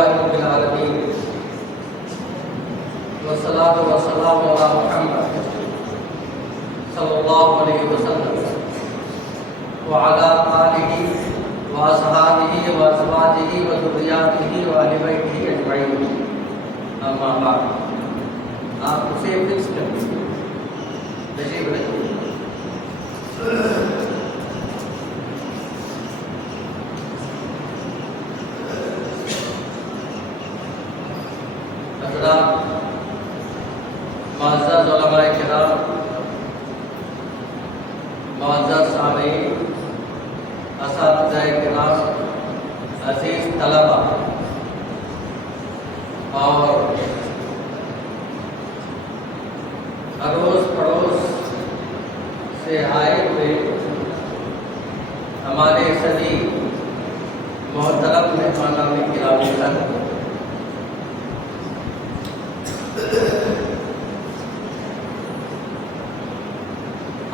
للہ رب العالمین والصلاة والسلام علی محمد صلی اللہ علیہ وسلم وعلی آلہ واصحابہ وازواجہ وذریاتہ واہل بیتہ اجمعین، اما بعد۔ آپ اسے فکس کر دیجیے، تشریف رکھیے۔ حضرات، معزز علماء کرام، معزز سامعین، اساتذہ کرام، عزیز طلبہ اور اڑوس پڑوس سے آئے ہوئے ہمارے سبھی محترم مہمانان گرامی حضرات،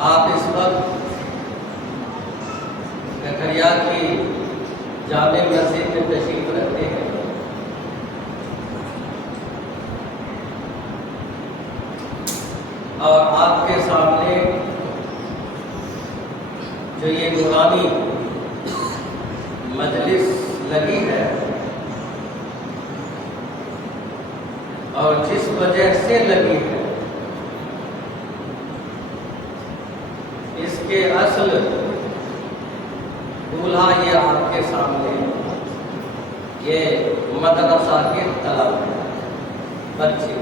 آپ اس وقت ککھریا کی جامع مسجد میں تشریف رکھتے ہیں۔ اور آپ کے سامنے جو یہ نورانی مجلس لگی ہے اور جس وجہ سے لگی ہے، اس کے اصل دولہا یہ آپ کے سامنے یہ مدرسہ کے طلبہ بچے،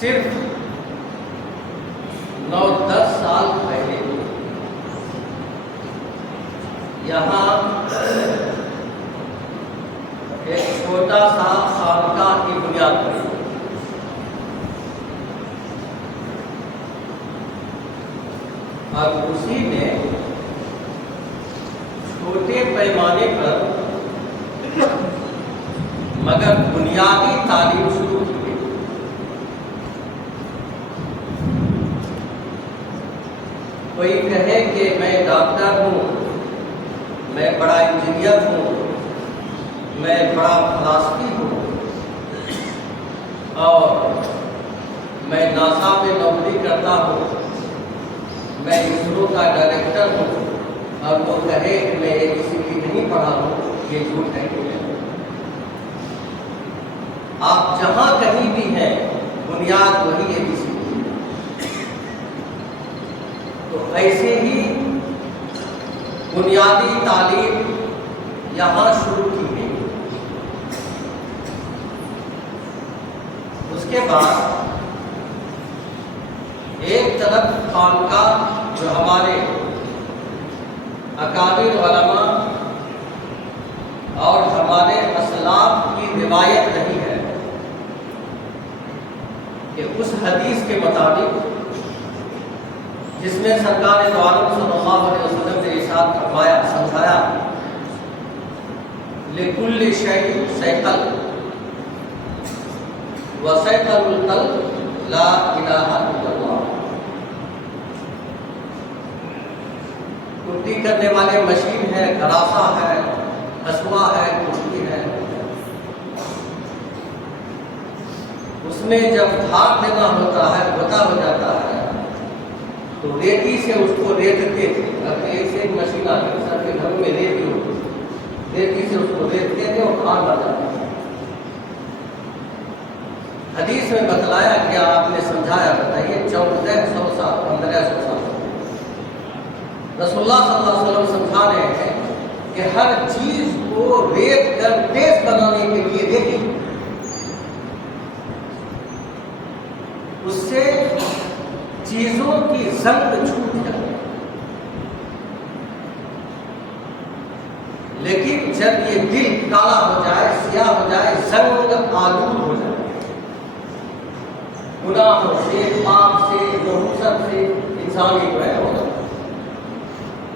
صرف 9-10 سال پہلے یہاں ایک چھوٹا سا خانقاہ کی بنیاد پڑی، اور اسی میں چھوٹے پیمانے پر مگر بنیادی تعلیم شروع کی گئی۔ کوئی کہے کہ میں ڈاکٹر ہوں، میں بڑا انجینئر ہوں، میں بڑا فلسفی ہوں، اور میں ناسا میں نوکری کرتا ہوں، میں اسرو کا ڈائریکٹر ہوں، اور وہ کہے کہ میں ABC نہیں پڑھا ہوں، یہ جھوٹ ہے۔ آپ جہاں کہیں بھی ہیں بنیاد وہی ABC کی۔ تو ایسے ہی بنیادی تعلیم یہاں شروع کی گئی۔ اس کے بعد ایک طرف خانقاہ جو ہمارے اکابر علماء اور ہمارے اسلاف کی روایت رہی ہے کہ اس حدیث کے مطابق جس میں سرکار دو عالم صلی اللہ علیہ وسلم نے ارشاد فرمایا، سمجھایا، لِكُلِّ شَيْءٍ سَيْقَلٌ وَسَيْقَلُ الْقَلْبِ لَا إِلَٰهَ إِلَّا اللَّهُ۔ کٹی کرنے والے مشین ہے، گراسا ہے، ہسوا ہے، کشتی ہے، اس میں جب دھاگ دینا ہوتا ہے، گوتا ہو جاتا ہے، تو ریتی سے اس کو ریتتے تھے۔ اب ایک مشین آ گئی، سب کے گھروں میں ریتی ہوتی ہے، ریتی سے اس کو ریتتے تھے اور آگ آ جاتا ہے۔ حدیث میں بتلایا گیا، آپ نے سمجھایا، بتائیے 1400 سال 1500 سال رسول اللہ صلی اللہ علیہ وسلم سمجھا رہے ہیں کہ ہر چیز کو ریت کر تیز بنانے کے لیے ریتی، اس سے چیزوں کی زنگ چھوٹ جاتی ہے، لیکن جب یہ دل کالا ہو جائے، سیاہ ہو جائے، زنگ آلود ہو جائے، گناہوں سے، پاپ سے، نحوست سے انسان ہی ہے ہوگا،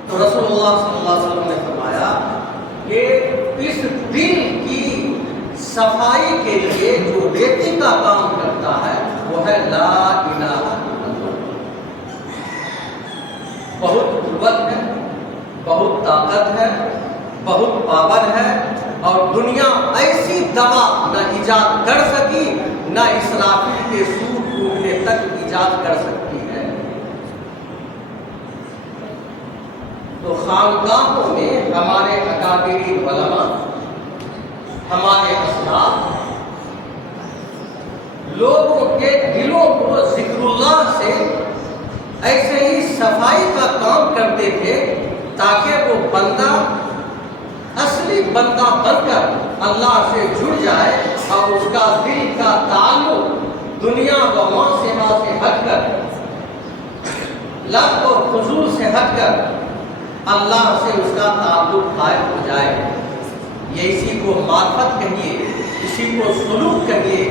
تو رسول اللہ صلی اللہ علیہ وسلم نے فرمایا کہ اس دل کی صفائی کے لیے جو ریتی کا کام کرتا ہے وہ ہے لا الہ الا اللہ۔ بہت قوت ہے، بہت طاقت بہت پاور ہے، اور دنیا ایسی دوا نہ ایجاد کر سکی نہ اسرافیل کے سور ٹوٹنے تک ایجاد کر سکتی ہے۔ تو خانقاہوں میں ہمارے اکابرین علماء، ہمارے اسلاف لوگوں کے دلوں کو ذکر اللہ سے ایسے ہی صفائی کا کام کرتے تھے تاکہ وہ بندہ اصلی بندہ بن کر اللہ سے جڑ جائے اور اس کا دل کا تعلق دنیا و معاشرہ سے ہٹ کر، لب و فضول سے ہٹ کر اللہ سے اس کا تعلق قائم ہو جائے۔ یہ اسی کو معرفت کہیے، اسی کو سلوک کہیے،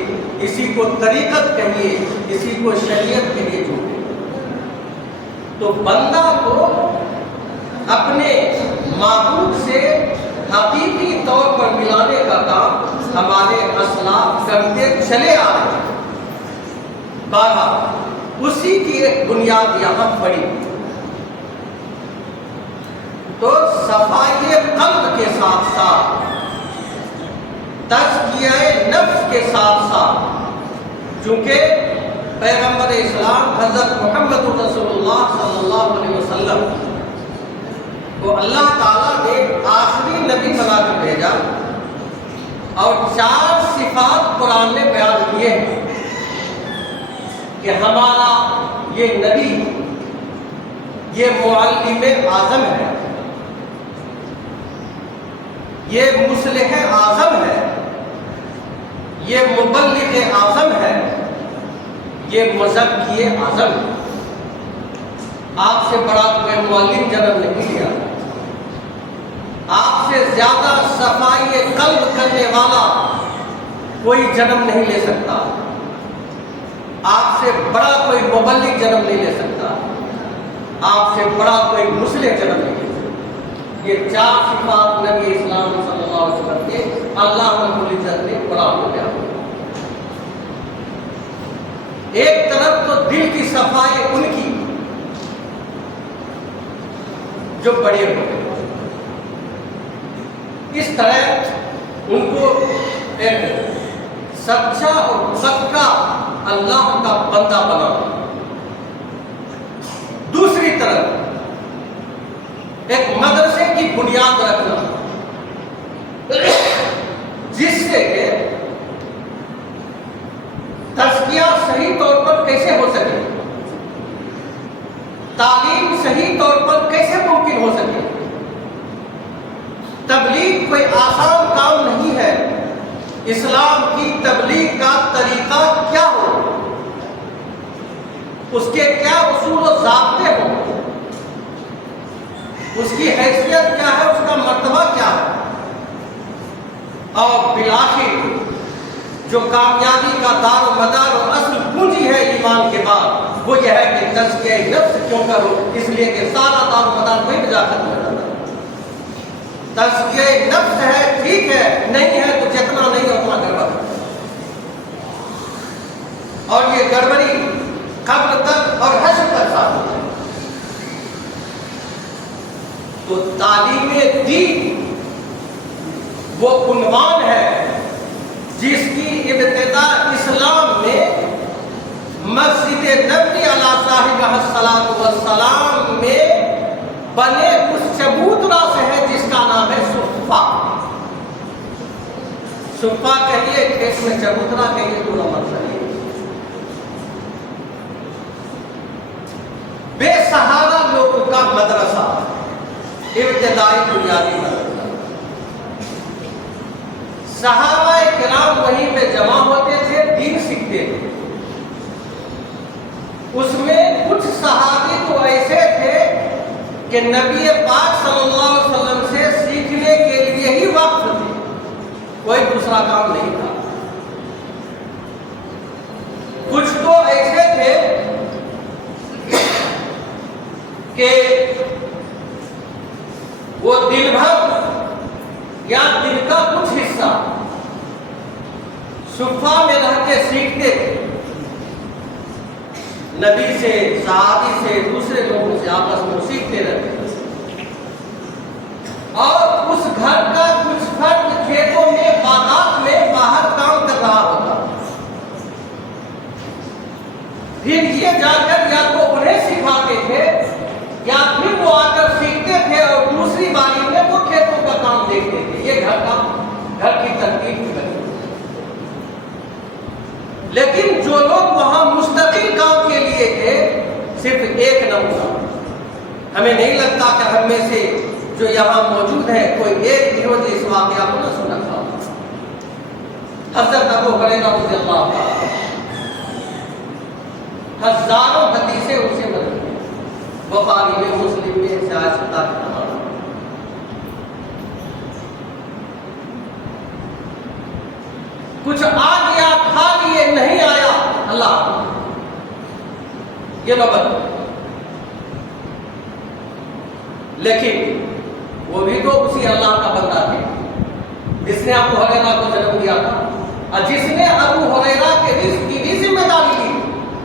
اسی کو طریقت کہیے، اسی کو شریعت کہیے۔ تو بندہ کو اپنے معبود سے حقیقی طور پر ملانے کا کام ہمارے اسلاف کرتے چلے آ رہے ہیں۔ بارہ اسی کی ایک بنیاد یہاں پڑی۔ تو صفائی قلب کے ساتھ ساتھ تزکیہ نفس کے ساتھ ساتھ، چونکہ پیغمبر اسلام حضرت محمد رسول اللہ صلی اللہ علیہ وسلم کو اللہ تعالیٰ نے آخری نبی بنا کر بھیجا، اور 4 صفات قرآن نے بیان کیے ہیں کہ ہمارا یہ نبی یہ معلم اعظم ہے، یہ مصلح اعظم ہے، یہ مبلغ اعظم ہے، یہ مزکی اعظم ہے۔ آپ سے بڑا کوئی معلم جنم نہیں لیا، آپ سے زیادہ صفائی قلب کرنے والا کوئی جنم نہیں لے سکتا، آپ سے بڑا کوئی مبلغ جنم نہیں لے سکتا، آپ سے بڑا کوئی مصلح جنم نہیں لے سکتا۔ یہ 4 صفات نبی اسلام صلی اللہ علیہ وسلم کے اللہ رب العزت نے قرآن میں بیان کیا۔ ایک طرف تو دل کی صفائی ان کی جو بڑے ہو گئے، اس طرح ان کو ایک سچا اور پکا اللہ کا بندہ بنا۔ دوسری طرف ایک مدرسے کی بنیاد رکھنا، جس سے کہ تزکیہ صحیح طور پر کیسے ہو سکے، تعلیم صحیح طور پر کیسے ممکن ہو سکے۔ تبلیغ کوئی آسان کام نہیں ہے، اسلام کی تبلیغ کا طریقہ کیا ہو، اس کے کیا اصول و ضابطے ہوں، اس کی حیثیت کیا ہے، اس کا مرتبہ کیا ہے، اور بالآخر جو کامیابی کا دار و مدار اور اصل پونجی ہے ایمان کے بعد، وہ یہ ہے کہ تزکیہ نفس کیوں کرو، اس لیے کہ سارا دار و مدار وہیں جا ختم ہو جاتا ہے۔ تزکیہ نفس ہے، ٹھیک ہے، نہیں ہے تو جتنا نہیں ہے اتنا گڑبڑ ہے، اور یہ گڑبڑی قبر تک اور حشر تک ساتھ ہوتی ہے۔ تو تعلیم دین وہ عنوان ہے جس کی ابتدا اسلام میں مسجد نبوی علیہ صاحب الصلاۃ والسلام میں بنے اس چبوترا سے ہے جس کا نام ہے صفہ۔ صفہ کہیے، کھیت میں چبوترا کہیے، تو نمبر چاہیے۔ بے سہارا لوگوں کا مدرسہ، ابتدائی بنیادی مدرسہ۔ صحابہ کرام وہیں پہ جمع ہوتے تھے، دین سیکھتے تھے۔ اس میں کچھ صحابی تو ایسے تھے کہ نبی پاک صلی اللہ علیہ وسلم سے سیکھنے کے لیے ہی وقف تھے، کوئی دوسرا کام نہیں تھا۔ کچھ تو ایسے تھے کہ وہ دن بھر یا دن کا کچھ حصہ صفہ میں رہ کے سیکھتے تھے، نبی سے، صحابی سے، دوسرے لوگوں سے آپس میں سیکھتے رہتے، اور اس گھر نمونہ. ہمیں نہیں لگتا کہ ہم میں سے جو یہاں موجود ہے کوئی ایک بھی روز اس واقعہ کو نہ سنا تھا. حضرت ابو ہریرہ رضی اللہ عنہ ہزاروں حدیثیں ان سے مروی ہیں، بخاری میں، مسلم میں، شاید ستا کے تمام. کچھ آ گیا کھا لیے، نہیں آیا اللہ، یہ نوبت. لیکن وہ بھی تو اسی اللہ کا بندہ تھے جس نے ابو ہریرہ کو جنم دیا تھا اور جس نے ابو ہریرہ کے رزق کی بھی ذمہ داری لی.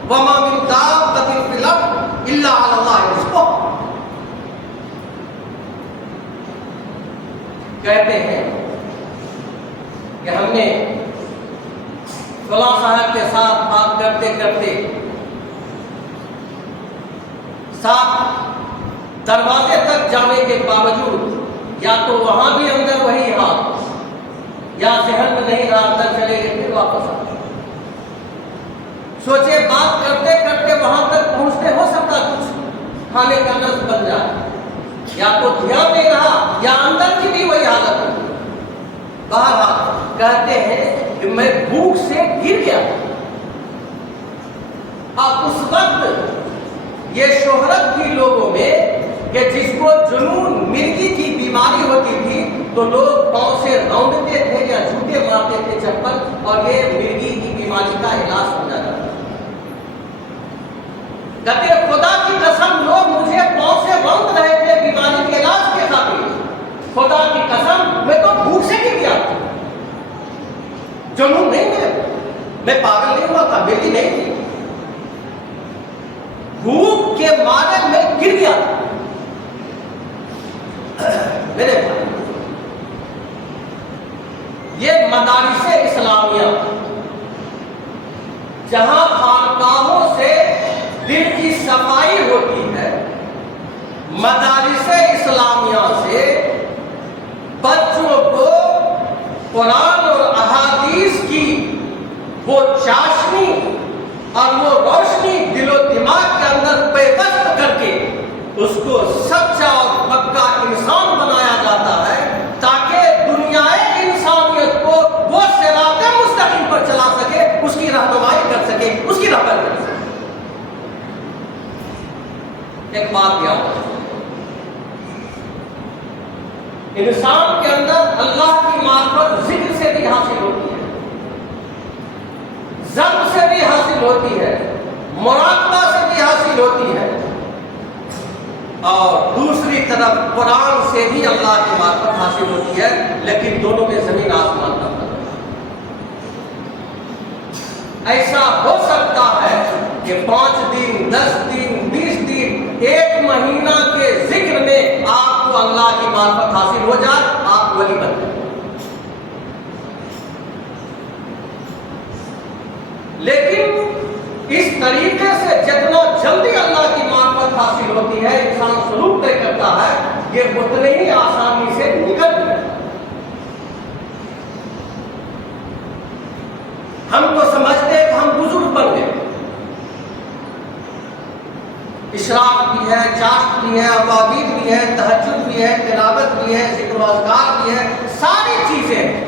وَمَا مِن دَابَّةٍ فِي الْأَرْضِ إِلَّا عَلَى اللَّهِ رِزْقُهَا. کہتے ہیں کہ ہم نے فلاں صاحب کے ساتھ بات کرتے کرتے ساتھ دروازے تک جانے کے باوجود یا تو وہاں بھی اندر وہی حال یا ذہن میں نہیں رہا، اندر چلے گئے پھر واپس آ گئے. سوچے بات کرتے کرتے وہاں تک پہنچتے ہو سکتا کچھ کھانے کا لفظ بن جائے، یا تو دھیان نہیں رہا یا اندر کی بھی وہی حالت ہے. بہرحال کہتے ہیں کہ میں بھوک سے گر گیا. اب اس وقت یہ شہرت تھی لوگوں میں کہ جس کو جنون مرگی کی بیماری ہوتی تھی تو لوگ پاؤں سے روندتے تھے یا جھوٹے مارتے تھے چپل، اور یہ مرگی کی بیماری کا علاج سمجھا جاتا تھا. کہتے خدا کی قسم لوگ مجھے پاؤں سے روند رہے تھے بیماری کے علاج کے خاطر. خدا کی قسم میں تو بھوک سے گر گیا. جنون نہیں میں پاگل نہیں ہوا تھا، مرگی نہیں تھی، بھوک کے مارے میں گر گیا. میرے بھائی، یہ مدارس اسلامیہ جہاں خانقاہوں سے دل کی صفائی ہوتی ہے، مدارس اسلامیہ سے بچوں کو قرآن اور احادیث کی وہ چاشنی اور وہ روشنی دل و دماغ کے اندر پیوست کر کے اس کو سچا اور پکا انسان بنایا جاتا ہے، تاکہ دنیا انسانیت کو وہ صراط مستقیم پر چلا سکے، اس کی رہنمائی کر سکے، اس کی رہبری کر سکے. ایک بات یاد رکھیں، انسان کے اندر اللہ کی معرفت ذکر سے بھی حاصل ہوتی ہے، ضبط سے بھی حاصل ہوتی ہے، مراقبہ سے بھی حاصل ہوتی ہے، اور دوسری طرف قرآن سے بھی اللہ کی معرفت حاصل ہوتی ہے. لیکن دونوں میں زمین آسمان کا فرق ہے. ایسا ہو سکتا ہے کہ 5 دن 10 دن 20 دن 1 مہینہ کے ذکر میں آپ کو اللہ کی معرفت حاصل ہو جائے، آپ ولی بن جائیں. لیکن اس طریقے سے جتنا جلدی اللہ کی معرفت حاصل ہوتی ہے، انسان سلوک طے کرتا ہے، یہ اتنے ہی آسانی سے نکل جائے. ہم تو سمجھتے ہیں کہ ہم بزرگ بن گئے، اشراق بھی ہے، چاشت بھی ہے، عوابید بھی ہے، تہجد بھی ہے، تلاوت بھی ہے، ذکر و اذکار بھی ہے، ساری چیزیں ہیں.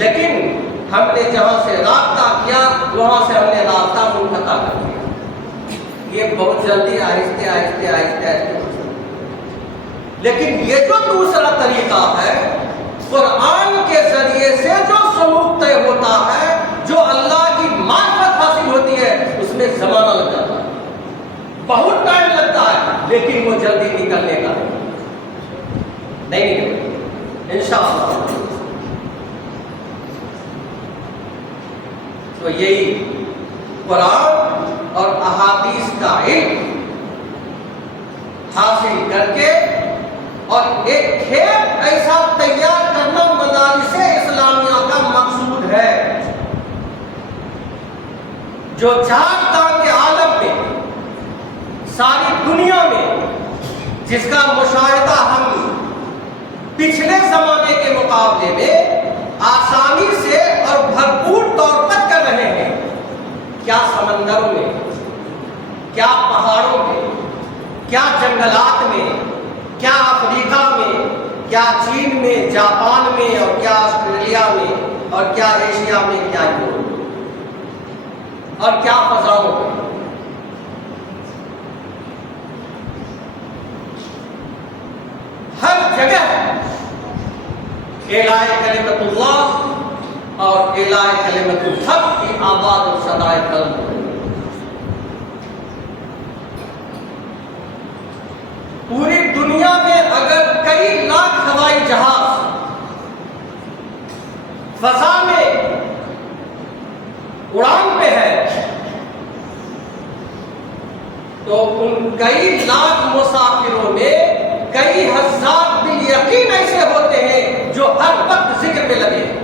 لیکن ہم نے جہاں سے رابطہ کیا وہاں سے ہم نے رابطہ منقطع کر دیا. یہ بہت جلدی آہستہ آہستہ آہستہ آہستہ. لیکن یہ جو دوسرا طریقہ ہے، قرآن کے ذریعے سے جو سلوک طے ہوتا ہے، جو اللہ کی معرفت حاصل ہوتی ہے، اس میں زمانہ لگ جاتا ہے، بہت ٹائم لگتا ہے، لیکن وہ جلدی نکلنے کا نہیں نکلے انشاءاللہ. تو یہی قرآن اور احادیث کا علم حاصل کر کے اور ایک کھیت ایسا تیار کرنا مدارس اسلامیہ کا مقصود ہے، جو 4 کے عالم میں، ساری دنیا میں، جس کا مشاہدہ ہم پچھلے زمانے کے مقابلے میں آسانی سے اور بھرپور طور پر کر رہے ہیں. کیا سمندروں میں، کیا پہاڑوں میں، کیا جنگلات میں، کیا افریقہ میں، کیا چین میں، جاپان میں، اور کیا آسٹریلیا میں، اور کیا ایشیا میں، کیا یورپ میں، اور کیا فضاؤں میں. ہر جگہ اعلاء کلمت اللہ اور اعلاء کلمت الحق کی آواز اور صدائے بلند ہو رہی ہے. پوری دنیا میں اگر کئی لاکھ ہوائی جہاز فضا میں اڑان پہ ہے تو ان کئی لاکھ مسافروں میں کئی ہزار بالیقین ایسے ہوتے ہیں جو ہر وقت ذکر میں لگے ہیں،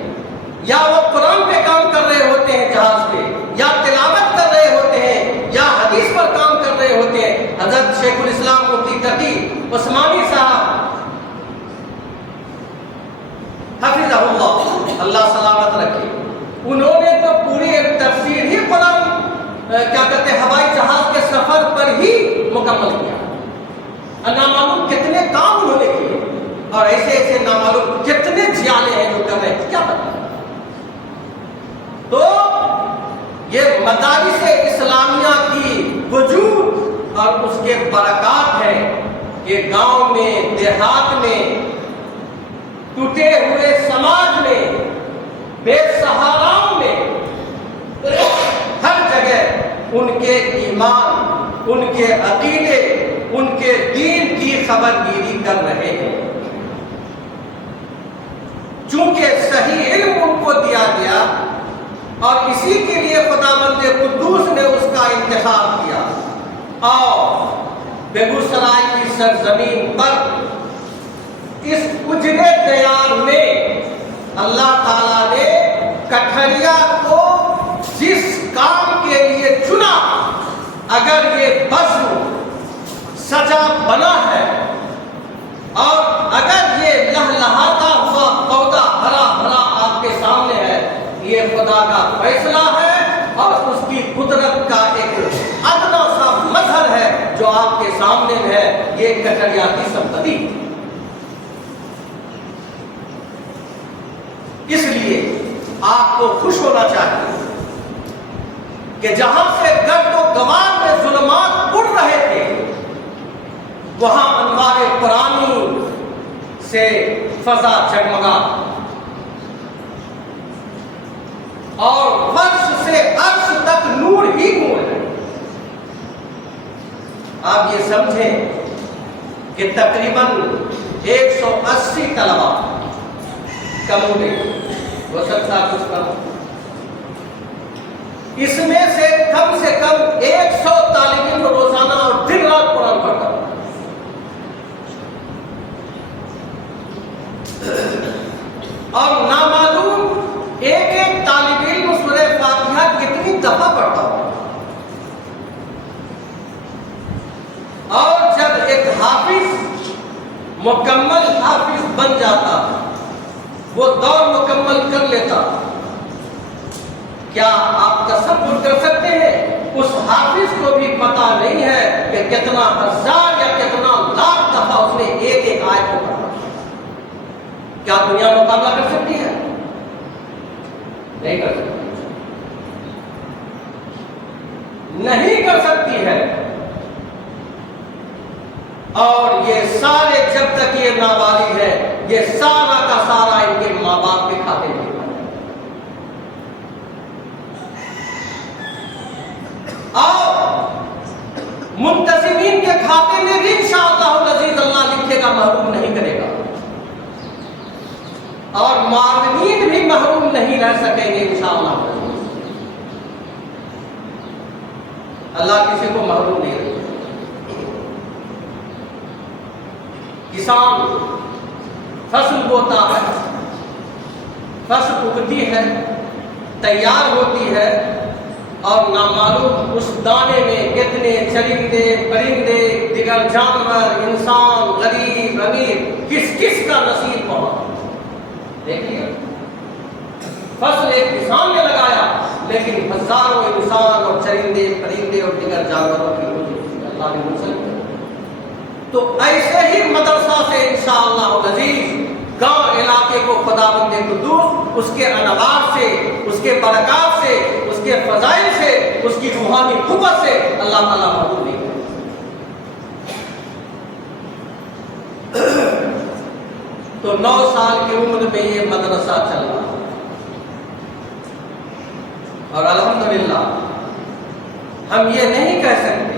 یا وہ قرآن پہ کام کر رہے ہوتے ہیں جہاز پہ، یا تلاوت کر رہے ہوتے ہیں، یا حدیث پر کام کر رہے ہوتے ہیں. حضرت شیخ الاسلام مفتی تقی عثمانی صاحب حفظہ اللہ، اللہ سلامت رکھے، انہوں نے تو پوری ایک تفسیر ہی قرآن کیا کہتے ہیں ہوائی جہاز کے سفر پر ہی مکمل کیا. نامعلوم کتنے کام انہوں نے کیے اور ایسے ایسے نامعلوم کتنے جیالے ہیں جو کر رہے ہیں، کیا پتہ. تو یہ مدارس اسلامیہ کی وجود اور اس کے برکات ہے کہ گاؤں میں، دیہات میں، ٹوٹے ہوئے سماج میں، بے سہاراؤں میں، ہر جگہ ان کے ایمان، ان کے عقیدے، ان کے دین کی خبر گیری کر رہے ہیں. چونکہ صحیح علم ان کو دیا گیا اور اسی کے لیے خداوند قدوس نے اس کا انتخاب کیا، اور بیگوسرائے کی سرزمین پر اس اجڑے دیار میں اللہ تعالیٰ نے کٹھریا کو جس کام کے لیے چنا، اگر یہ بزم سجا بنا ہے اور اگر یہ لہلہاتا ہوا پودا ہرا بھرا آپ کے سامنے ہے، یہ خدا کا فیصلہ ہے اور اس کی قدرت کا ایک ادنا سا مظہر ہے جو آپ کے سامنے ہے. یہ کٹھریا کی سمپتی. اس لیے آپ کو خوش ہونا چاہیے کہ جہاں سے گرد و غبار میں ظلمات اڑ رہے تھے، وہاں انوار قرآنی سے فضا جگمگا اور فرش سے عرش تک نور ہی نور ہے. آپ یہ سمجھیں کہ تقریباً 180 طلبہ کم ہو سکتا کچھ کم، اس میں سے کم 100 طالب علم روزانہ اور دن رات قرآن پڑھتا ہے. اور نامعلوم ایک طالب علم سورہ فاتحہ کتنی دفعہ پڑھتا ہو. اور جب ایک حافظ مکمل حافظ بن جاتا، وہ دور مکمل کر لیتا، کیا آپ تصور کر سکتے ہیں اس حافظ کو بھی پتا نہیں ہے کہ کتنا ہزار یا کتنا لاکھ دفعہ اس نے ایک آیت کو پڑھا. کیا دنیا مقابلہ کر سکتی ہے؟ نہیں کر سکتی، نہیں کر سکتی ہے. اور یہ سارے جب تک یہ نابالغ ہے، یہ سارا کا سارا ان کے ماں باپ کے کھاتے میں. اور منتظمین کے کھاتے میں بھی انشاءاللہ العزیز اللہ لکھے گا، محروم نہیں کرے گا. اور معاونین بھی محروم نہیں رہ سکیں گے انشاءاللہ. اللہ کسی کو محروم نہیں رکھے. کسان فصل بوتا ہے، فصل اگتی ہے، تیار ہوتی ہے، اور نامعلوم اس دانے میں کتنے چرندے، پرندے، دیگر جانور، انسان، غریب، امیر، کس کس کا نصیب پہنچا. دیکھیے، فصل ایک کسان نے لگایا، لیکن ہزاروں انسان اور چرندے پرندے اور دیگر جانوروں کی اللہ نے منسلک کر. تو ایسے ہی مدرسہ سے انشاءاللہ العزیز گاؤں علاقے کو خداوند قدوس اس کے انوار سے، اس کے برکات سے، اس کے فضائل سے، اس کی روحانی قوت سے اللہ تعالیٰ محفوظ نہیں کرے. تو 9 سال کی عمر میں یہ مدرسہ چل رہا اور الحمدللہ ہم یہ نہیں کہہ سکتے،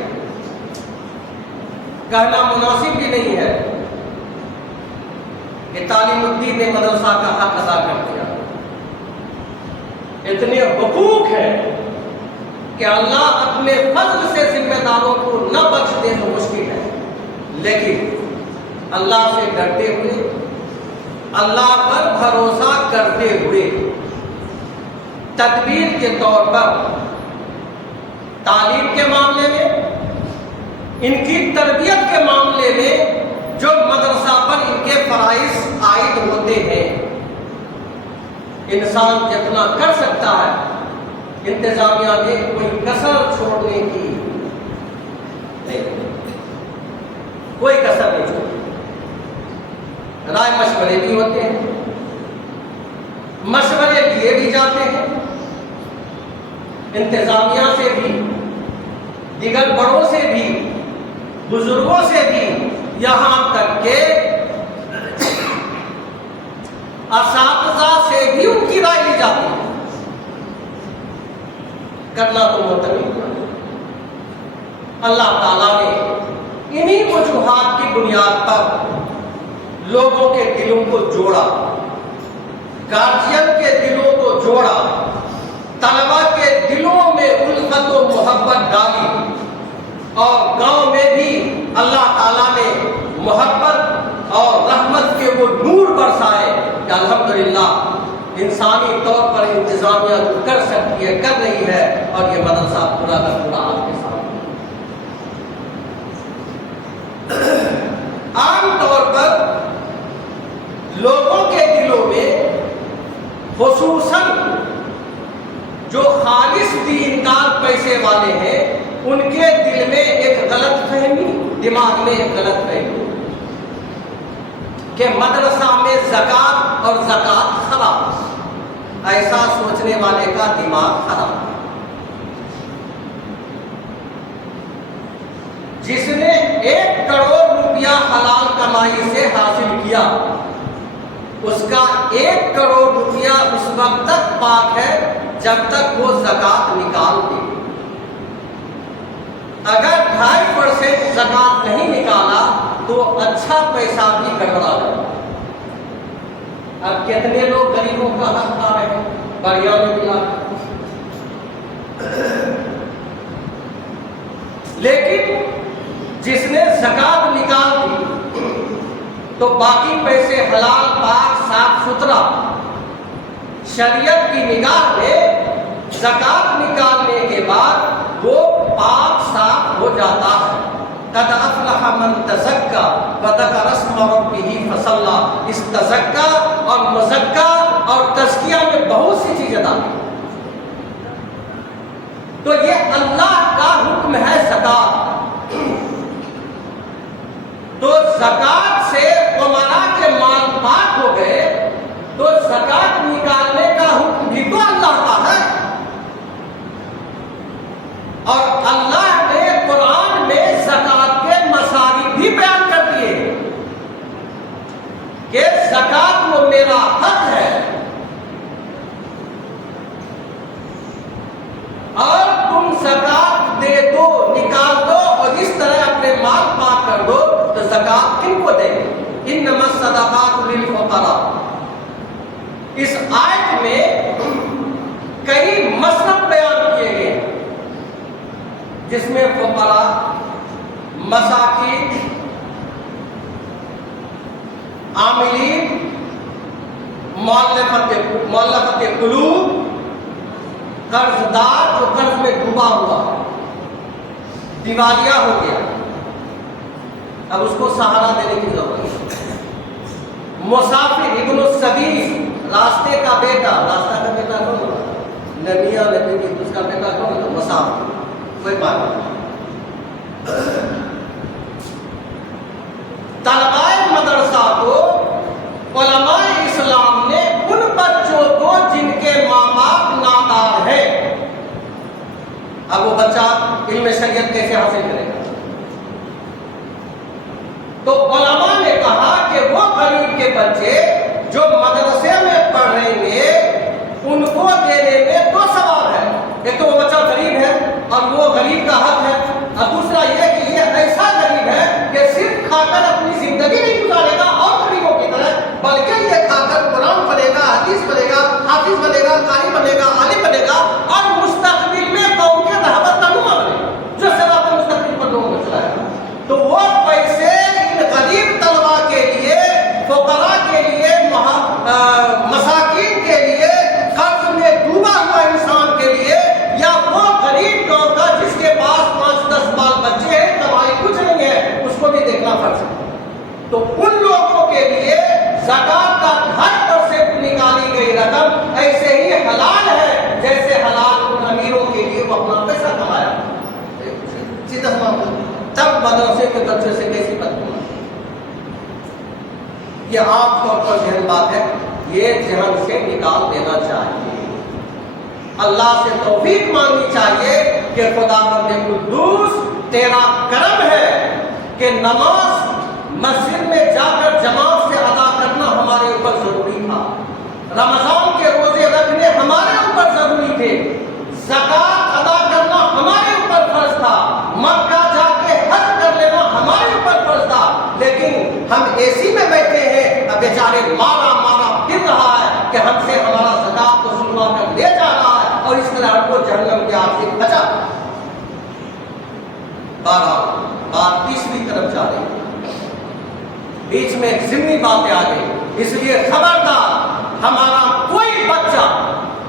کہنا مناسب بھی نہیں ہے کہ تعلیم الدین نے مدرسہ کا حق ادا کر دیا. اتنے حقوق ہیں کہ اللہ اپنے فضل سے ذمہ داروں کو نہ بخش دے تو مشکل ہے، لیکن اللہ سے ڈرتے ہوئے، اللہ پر بھروسہ کرتے ہوئے تدبیر کے طور پر تعلیم کے معاملے میں، ان کی تربیت کے معاملے میں جو مدرسہ پر ان کے فرائض عائد ہوتے ہیں، انسان جتنا کر سکتا ہے انتظامیہ نے کوئی کسر چھوڑنے کی نہیں، کوئی کسر نہیں چھوڑی. رائے مشورے بھی ہوتے ہیں، مشورے لیے بھی جاتے ہیں انتظامیہ سے بھی، دیگر بڑوں سے بھی، بزرگوں سے بھی، یہاں تک کہ اساتذہ سے بھی ان کی رائے لی جاتی ہے. کرنا تو محترم اللہ تعالیٰ نے انہی وجوہات کی بنیاد پر لوگوں کے دلوں کو جوڑا، گارجین کے دلوں کو جوڑا، طلبا کے دلوں میں الفت و محبت ڈالی، اور گاؤں میں بھی اللہ تعالیٰ نے محبت اور رحمت کے وہ نور برسائے کہ الحمدللہ انسانی طور پر انتظامیہ جو کر سکتی ہے کر رہی ہے، اور یہ مدرسہ پورا کا پورا آپ کے سامنے. عام طور پر لوگوں کے دلوں میں، خصوصاً جو خالص دیندار پیسے والے ہیں، ان کے دل میں ایک غلط فہمی، دماغ میں ایک غلط فہمی کہ مدرسہ میں زکات اور زکات خراب. ایسا سوچنے والے کا دماغ خراب ہے. جس نے 1 کروڑ روپیہ حلال کمائی سے حاصل کیا، اس کا 1 کروڑ روپیہ اس وقت تک پاک ہے جب تک وہ زکات نکال دے. اگر 2.5% زکات نہیں نکالا تو اچھا پیسہ بھی گڑبڑا جائے. اب کتنے لوگ غریبوں کا حق کھا رہے ہیں بڑھیا میں ملا، لیکن جس نے زکات نکال دی تو باقی پیسے حلال پاک صاف ستھرا، شریعت کی نگاہ میں زکات نکالنے کے بعد وہ پاک صاف ہو جاتا ہے. قد افلح من تزکا وذکر اسم ربہ فصلی. اس تزکا اور مزکا اور تزکیہ میں بہت سی چیزیں داخل. تو یہ اللہ کا حکم ہے زکات. تو زکات سے عمرا کے مال پاک ہو گئے، تو زکات نکالنے کا حکم بھی تو اللہ کا ہے. اور اللہ نے قرآن میں زکات کے مصارف بھی بیان کر دیے کہ زکات وہ میرا حق ہے، اور تم زکات دے دو، نکال دو، اور اس طرح اپنے مال پاک کر دو. تو زکات کن کو دیں گے؟ انما الصدقات للفقراء. اس آیت میں کئی مصرف بیان کیے گئے جس میں فقراء، مساکین، عاملین، مؤلفت قلوب، قرض دار جو قرض میں ڈوبا ہوا، دیوالیہ ہو گیا، اب اس کو سہارا دینے کی ضرورت ہے. مسافر، ابن السبیل، راستے کا بیٹا. راستہ کا بیٹا کون ہوگا؟ نبیاں نبی کی اس کا بیٹا کون ہے؟ مساف، کوئی بات نہیں۔ طلباء مدرسہ کو علماء اسلام نے ان بچوں کو جن کے ماں باپ نادار ہیں، اب وہ بچہ علم شریعت کیسے حاصل کرے گا؟ تو علماء نے کہا کہ وہ غریب کے بچے جو مدرسے میں پڑھیں گے ان کو دینے میں دو ثواب ہے، ایک تو وہ بچہ غریب ہے اور وہ غریب کا حق ہے، اور دوسرا یہ کہ یہ ایسا غریب ہے کہ صرف کھا کر اپنی زندگی نہیں گزارے گا اور غریبوں کی طرح، بلکہ یہ کھا کر قرآن پڑھے گا، حدیث پڑھے گا، حافظ بنے گا، قاری بنے گا، عالم بنے گا، اور مستقبل میں قوم کے رہبر رہنما بنے گا جو صراط مستقیم پر لوگوں کو چلائے گا۔ تو وہ پیسے ان غریب طلباء کے لیے، فقراء کے لیے، مساکین کے لیے، قرض میں ڈوبا ہوا انسان کے لیے، یا وہ غریب لوگ کا جس کے پاس 5-10 بال بچے ہیں، کمائی کچھ نہیں ہے، اس کو بھی دیکھنا فرض ہے، تو ان لوگوں کے لیے زکات کا گھر پر سے نکالی گئی رقم ایسے ہی حلال ہے جیسے حلال ان امیروں کے لیے وہ اپنا پیسہ کمایا۔ سیدھا سوال، تب مدرسے کے بچے سے کیسی بدگمانی؟ یہ عام طور پر ذہن بات ہے، یہ ذہن سے نکال دینا چاہیے، اللہ سے توفیق مانگنی چاہیے کہ خداوند قدوس تیرا کرم ہے کہ نماز مسجد میں جا کر جماعت سے ادا کرنا ہمارے اوپر ضروری تھا، رمضان کے روزے رکھنے ہمارے اوپر ضروری تھے، زکات ادا کرنا ہمارے اوپر فرض تھا، مکہ جا کے حج کر لینا ہمارے اوپر فرض تھا، لیکن ہم اے سی میں بیٹھے ہیں، اب بیچارے مارا پھر رہا ہے کہ ہم سے ہمارا زکات کو سلوا کر لے جا رہا ہے اور اس طرح ہم کو جہنم کے آگ سے بچا۔ بات تیسری طرف جا رہی ہے، بیچ میں ایک ضمنی باتیں آ گئی، اس لیے خبردار، ہمارا کوئی بچہ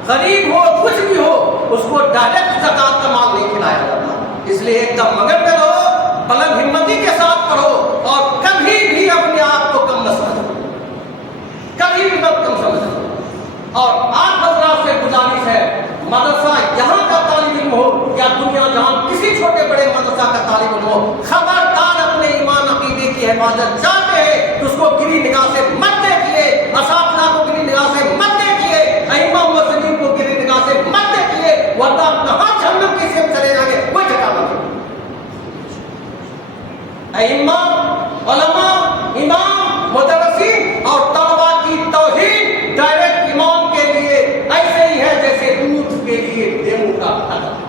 غریب ہو کچھ بھی ہو اس کو ڈائریکٹ زکات کا مال نہیں کھلایا جاتا، اس لیے ایک دم مگن میں رہو، بلند ہمتی کے ساتھ پڑھو، اور کبھی بھی اپنے آپ کو کم مت سمجھو، کبھی بھی مت کم سمجھو۔ اور آپ حضرات سے گزارش ہے، مدرسہ یہاں کا طالب علم ہو یا دنیا جہاں کسی چھوٹے بڑے مدرسہ کا طالب علم ہو، خبردار اپنے ایمان عقیدے کی حفاظت چاہتے ہیں تو اس کو گری نگاہ سے مت دیکھیے، اساتذہ کو گری نگاہ سے مت دیکھیے، ائمہ مؤذنین کو گری نگاہ سے مت دیکھیے، ورنہ کہاں جہنم کی سمت چلے جائیں گے کوئی ٹھکانا نہیں۔ ائمہ، علماء، امام، مدرسین اور طلباء کی توہین ڈائریکٹ امام کے لیے ایسے ہی ہے جیسے دودھ کے لیے ڈینگو کا خطرہ۔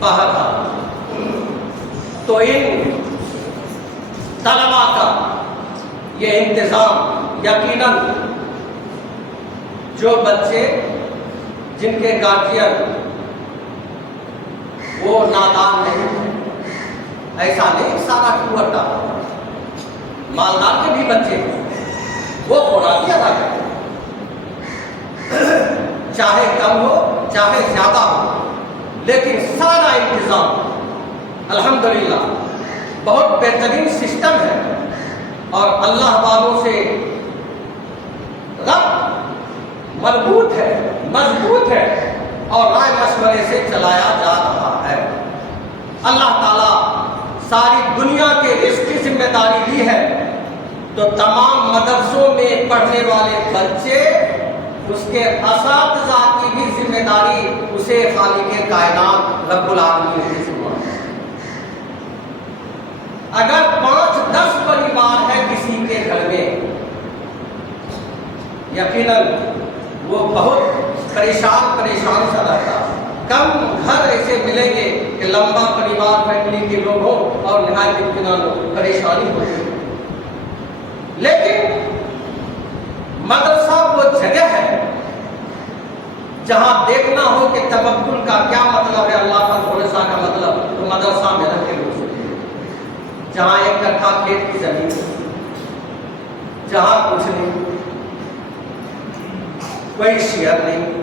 بہرحال تو ان طلباء کا یہ انتظام یقیناً جو بچے جن کے گارجین وہ نادار نہیں، ایسا نہیں سارا ٹوٹ ڈالا، مالدار کے بھی بچے وہ تھوڑا بھی ادا کرتے، چاہے کم ہو چاہے زیادہ ہو، لیکن سارا انتظام الحمدللہ بہت بہترین سسٹم ہے، اور اللہ والوں سے ربط مضبوط ہے اور رائے مشورے سے چلایا جا رہا ہے۔ اللہ تعالیٰ ساری دنیا کے رزق کی ذمہ داری دی ہے، تو تمام مدرسوں میں پڑھنے والے بچے، اس کے اساتذہ کی بھی ذمہ داری اسے خالق کائنات رب العالمین کی ذمہ ہے۔ اگر 5-10 پریوار ہے کسی کے گھر میں، یقیناً وہ بہت پریشان سا رہتا، کم گھر ایسے ملیں گے کہ لمبا پریوار فیملی کے لوگ ہوں اور نہایت اطمینان پریشانی ہوتی ہے، لیکن مدرسہ وہ جگہ ہے جہاں دیکھنا ہو کہ توکل کا کیا مطلب ہے، اللہ پر بھروسہ کا مطلب، تو مدرسہ میں رکھ کے لوگ جہاں ایک کٹھا کھیت کی زمین، جہاں کچھ نہیں، کوئی شیئر نہیں،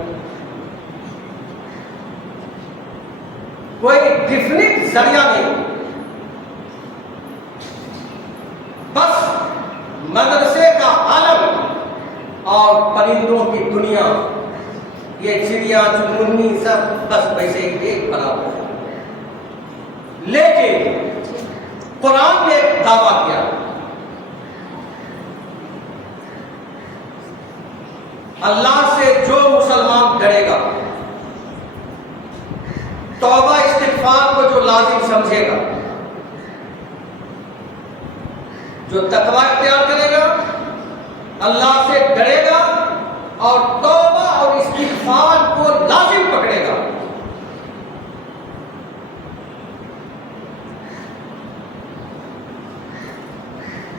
کوئی ڈیفینٹ ذریعہ نہیں، بس مدرسے کا عالم دنیا، یہ چڑیا چمنی سب بس ویسے ایک برابر ہے. لیکن قرآن نے ایک دعویٰ کیا، اللہ سے جو مسلمان ڈرے گا، توبہ استغفار کو جو لازم سمجھے گا، جو تقوی اختیار کرے گا، اللہ سے ڈرے گا اور توبہ اور استغفار کو لازم پکڑے گا،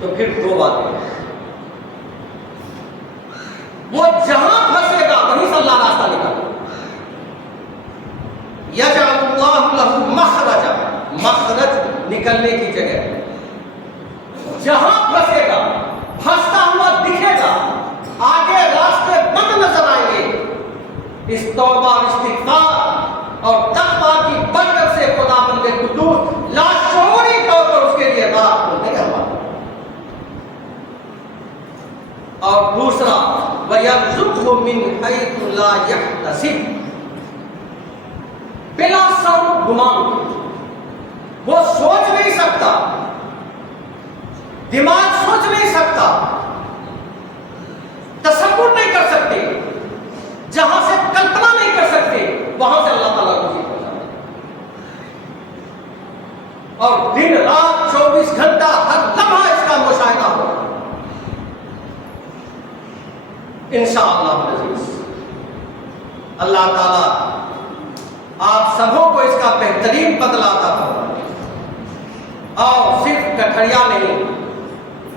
تو پھر دو باتیں، وہ جہاں پھنسے گا وہیں سے اللہ راستہ نکالے. یجعل اللہ لہ مخرجا، مخرج نکلنے کی جگہ، جہاں پھنسے گا پھنستا ہوا دکھے گا، آگے راستے بند نظر آئیں گے، اس توبہ اور استغفار اور تقویٰ کی برکت سے خدا بندے قدوس لاشعوری طور پر اس کے لیے راہ کھولنے کا وعدہ. اور دوسرا وَيَرْزُقْهُ مِنْ حَيْثُ لَا يَحْتَسِبُ، بلا سوچ گمان، وہ سوچ نہیں سکتا، دماغ سوچ نہیں سکتا، تصور نہیں کر سکتے، جہاں سے کلپنا نہیں کر سکتے، وہاں سے اللہ تعالیٰ کو پہنچاتا ہے. اور دن رات 24 گھنٹہ ہر لمحہ اس کا مشاہدہ ہو انشاءاللہ العزیز. اللہ تعالیٰ آپ سبوں کو اس کا بہترین بدلہ عطا فرمائے، اور صرف کٹھڑیا نہیں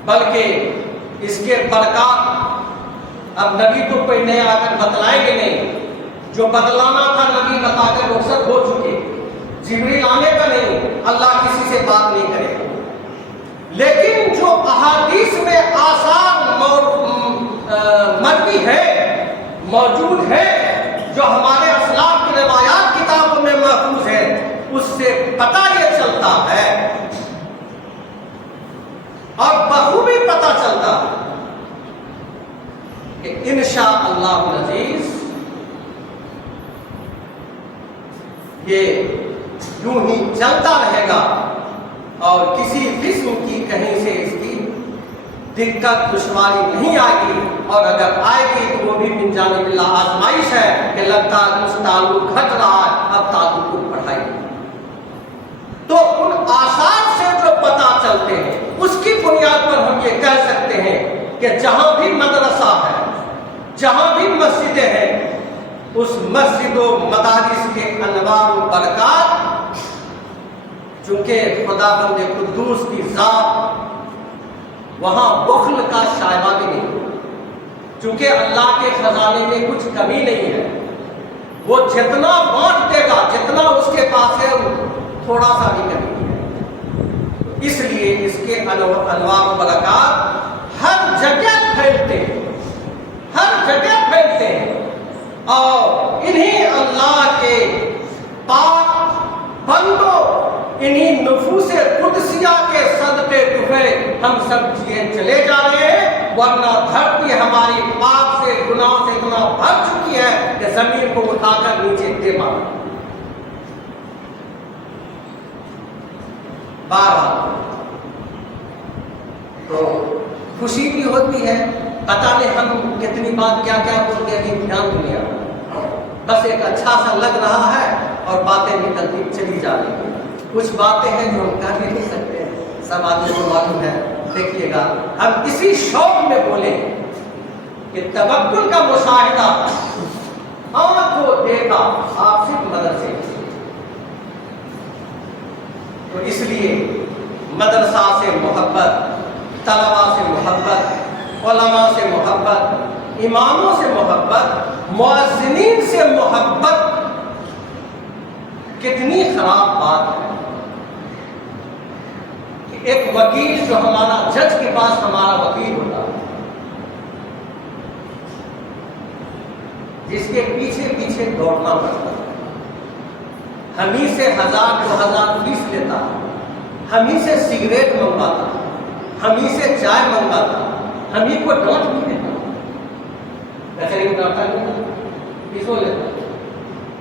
بلکہ اس کے برکات اب نبی تو کوئی نئے آ کر بتلائیں گے نہیں، جو بدلانا تھا نبی بتا کر رخصت ہو چکے، جبریل آنے کا نہیں، اللہ کسی سے بات نہیں کرے گا. لیکن جو احادیث میں آثار مروی ہے، موجود ہے، جو ہمارے اسلاف کی روایات کتابوں میں محفوظ ہے، اس سے پتہ یہ چلتا ہے اور بخوبی پتہ چلتا ہے کہ انشاءاللہ العزیز یہ یوں ہی چلتا رہے گا، اور کسی قسم کی کہیں سے اس کی دقت دشواری نہیں آئے گی، اور اگر آئے گی تو وہ بھی من جانب اللہ آزمائش ہے کہ لگتا ہے کچھ تعلق گھٹ رہا ہے، اب تعلق کو بڑھائیے. تو ان آثار سے جو پتہ چلتے ہیں اس کی بنیاد پر ہم یہ کہہ سکتے ہیں کہ جہاں بھی مدرسہ ہے، جہاں بھی مسجدیں ہیں، اس مسجد و مدارس کے انوار و برکات، چونکہ خدا بند قدوس کی ذات وہاں بخل کا شائبہ بھی نہیں، چونکہ اللہ کے خزانے میں کچھ کمی نہیں ہے، وہ جتنا بانٹ دے گا، جتنا اس کے پاس ہے تھوڑا سا بھی کمی نہیں ہے. اس لیے اس کے انوار و برکات ہر جگہ پھیلتے ہیں، ہر جگہ پھیلتے ہیں، اور انہی اللہ کے پاک بندوں، انہی نفوس قدسیہ کے صدقے دفعے ہم سب جیے چلے جا رہے ہیں، ورنہ دھرتی ہماری پاپ سے گناہ سے اتنا بھر چکی ہے کہ زمین کو اٹھا کر نیچے دے مارا. تو خوشی بھی ہوتی ہے، پتہ نہیں ہم کتنی بات کیا کیا بول کے ابھی دھیان دنیا، بس ایک اچھا سا لگ رہا ہے اور باتیں نکلتی چلی جا رہی ہیں. کچھ باتیں ہیں جو ہم کہہ بھی نہیں سکتے، سب آدمی کو معلوم ہے. دیکھیے گا ہم اسی شوق میں بولیں کہ توکل کا مشاہدہ آنکھ کو دیکھا آپ صرف مدرسے، تو اس لیے مدرسہ سے محبت، طلباء سے محبت، علماء سے محبت، اماموں سے محبت، مؤذنین سے محبت کتنی خراب بات ہے کہ ایک وکیل جو ہمارا جج کے پاس ہمارا وکیل ہوتا ہے، جس کے پیچھے پیچھے دوڑنا پڑتا ہے، ہم ہی سے 1000 2000 فیس لیتا، ہم ہی سے سگریٹ منگواتا، ہم ہی سے چائے منگواتا، ہم ہی کو ڈانٹ بھی دیتا، کچہری میں ڈاکٹر نہیں فیس ہو لیتا،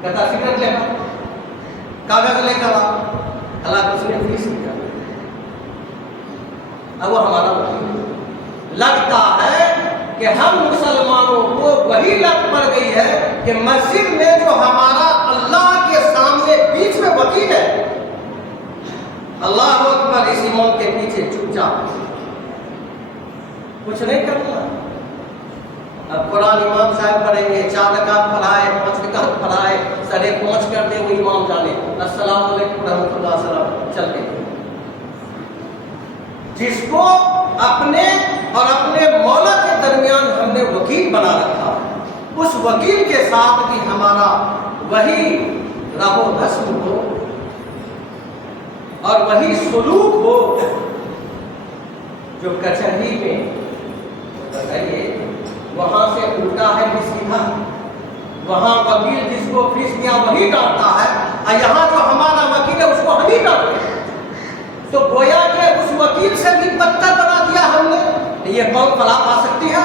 کہتا سگریٹ لے کر کاغذ لے کر اللہ کو اس نے فیس کیا، اب وہ ہمارا وکیل لگتا ہے کہ ہم مسلمانوں کو وہی لت پڑ گئی ہے کہ مسجد میں جو ہمارا اللہ کے سامنے بیچ میں وکیل ہے، اللہ اکبر، اس امام کے پیچھے چپ چاپ کچھ نہیں کرتا۔ اب قرآن امام صاحب پڑھیں گے، 4 رکعت پڑھائے، 5 رکعت پڑھائے، 5:30 کر دے، وہ امام جانے السلام علیکم رحمۃ اللہ وسلم چل گئے۔ جس کو اپنے اور اپنے مولا کے درمیان ہم نے وکیل بنا رکھا، اس وکیل کے ساتھ بھی ہمارا وہی رہ و رسم ہو اور وہی سلوک ہو جو کچہری میں بتائیے، وہاں سے الٹا ہے بھی سیدھا، وہاں وکیل جس کو فیس دیا وہی ڈانٹتا ہے، اور یہاں جو ہمارا وکیل ہے اس کو ہم ہی ڈانٹتے ہیں۔ تو گویا کہ اس وکیل سے بھی بدتر بنا دیا ہم نے۔ یہ قوم فلاح پا سکتی ہے،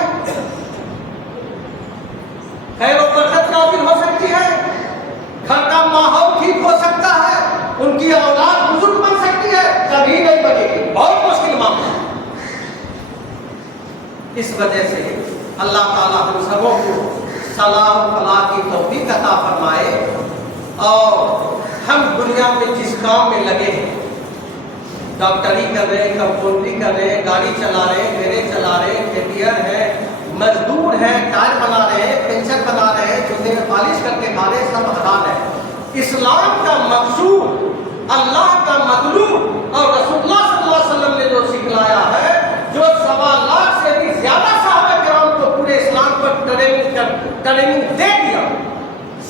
خیر و برکت نازل ہو سکتی ہے، گھر کا ماحول ٹھیک ہو سکتا ہے، ان کی اولاد بزرگ بن سکتی ہے، کبھی نہیں بنے گی، بہت مشکل معاملہ۔ اس وجہ سے اللہ تعالیٰ ہم سبوں کو صلاح و فلاح کی توفیق عطا فرمائے، اور ہم دنیا میں جس کام میں لگے ہیں، ڈاکٹری کر رہے ہیں، کمپاؤنڈری کر رہے ہیں، گاڑی چلا رہے ہیں، گیرے چلا رہے ہیں، کیٹیئر ہیں، مزدور ہیں، ٹائر بنا رہے ہیں، پنچر بنا رہے ہیں، جوتے میں پالش کر کے کھا رہے ہیں، سب حلال ہے۔ اسلام کا مقصود، اللہ کا مطلوب اور رسول اللہ صلی اللہ علیہ وسلم نے جو سکھلایا ہے، جو 1.25 لاکھ سے بھی زیادہ صحابہ کرام کو پورے اسلام پر ٹریننگ دے دیا،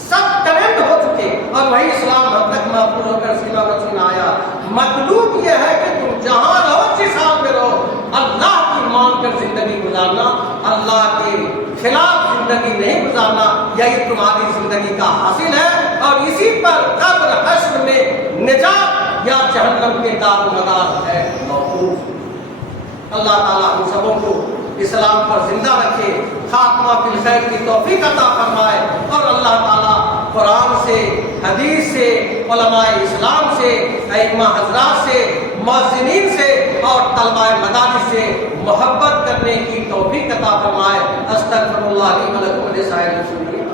سب ٹرینڈ ہو چکے، اور وہی اسلام ہم تک محفوظ ہو کر سینہ بسینہ آیا۔ مطلوب یہ ہے کہ تم جہاں رہو، جس حال میں رہو، اللہ کی مان کر زندگی گزارنا، اللہ کے خلاف زندگی نہیں گزارنا، یہی تمہاری زندگی کا حاصل ہے، اور اسی پر قبر حشر میں نجات یا جہنم کے دار و مدار ہے موقوف۔ اللہ تعالیٰ ہم سبوں کو اسلام پر زندہ رکھے، خاتمہ بالخیر کی توفیق عطا فرمائے، اور اللہ تعالیٰ قرآن سے، حدیث سے، علماء اسلام سے، ائمہ حضرات سے، مؤذنین سے اور طلباء مدارس سے محبت کرنے کی توفیق عطا فرمائے۔ استغفر اللہ لی و لکم ولسائر المسلمین۔